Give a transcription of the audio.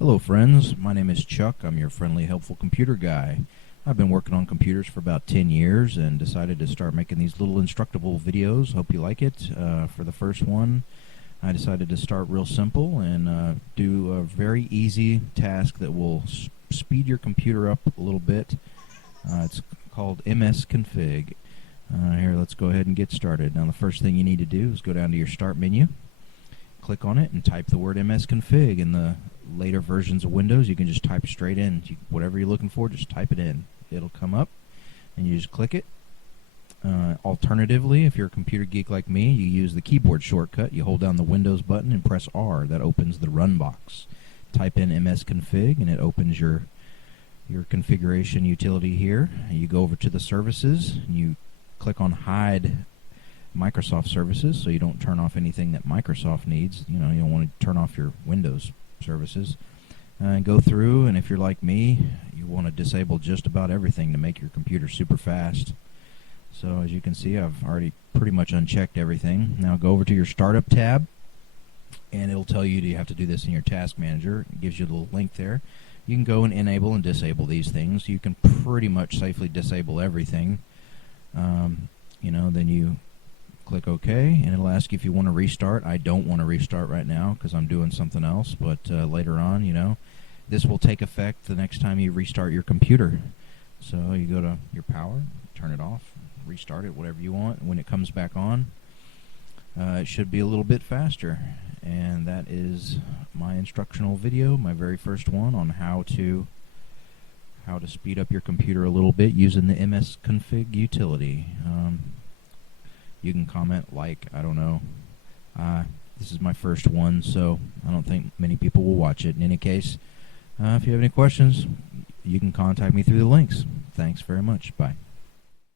Hello friends, my name is Chuck. I'm your friendly, helpful computer guy. I've been working on computers for about 10 years and decided to start making these little instructable videos. Hope you like it. For the first one, I decided to start real simple and do a very easy task that will speed your computer up a little bit. It's called MSCONFIG. Here, let's go ahead and get started. Now the first thing you need to do is go down to your Start menu, click on it, and type the word MSCONFIG. In the later versions of Windows, you can just type straight in. Whatever you're looking for, just type it in. It'll come up, and you just click it. Alternatively, if you're a computer geek like me, you use the keyboard shortcut. You hold down the Windows button and press R. That opens the Run box. Type in MSCONFIG, and it opens your configuration utility here. You go over to the services, and you click on Hide Microsoft services, so you don't turn off anything that Microsoft needs. You don't want to turn off your Windows services. Go through, and if you're like me, you want to disable just about everything to make your computer super fast. So as you can see, I've already pretty much unchecked everything. Now go over to your Startup tab, and it'll tell you you have to do this in your Task Manager. It gives you a little link there. You can go and enable and disable these things. You can pretty much safely disable everything. Then you click OK, and it'll ask you if you want to restart. I don't want to restart right now because I'm doing something else, but later on, this will take effect the next time you restart your computer. So you go to your power, turn it off, restart it, whatever you want. When it comes back on, it should be a little bit faster. And that is my instructional video, my very first one on how to speed up your computer a little bit using the MSCONFIG utility. You can comment, I don't know. This is my first one, so I don't think many people will watch it. In any case, if you have any questions, you can contact me through the links. Thanks very much. Bye.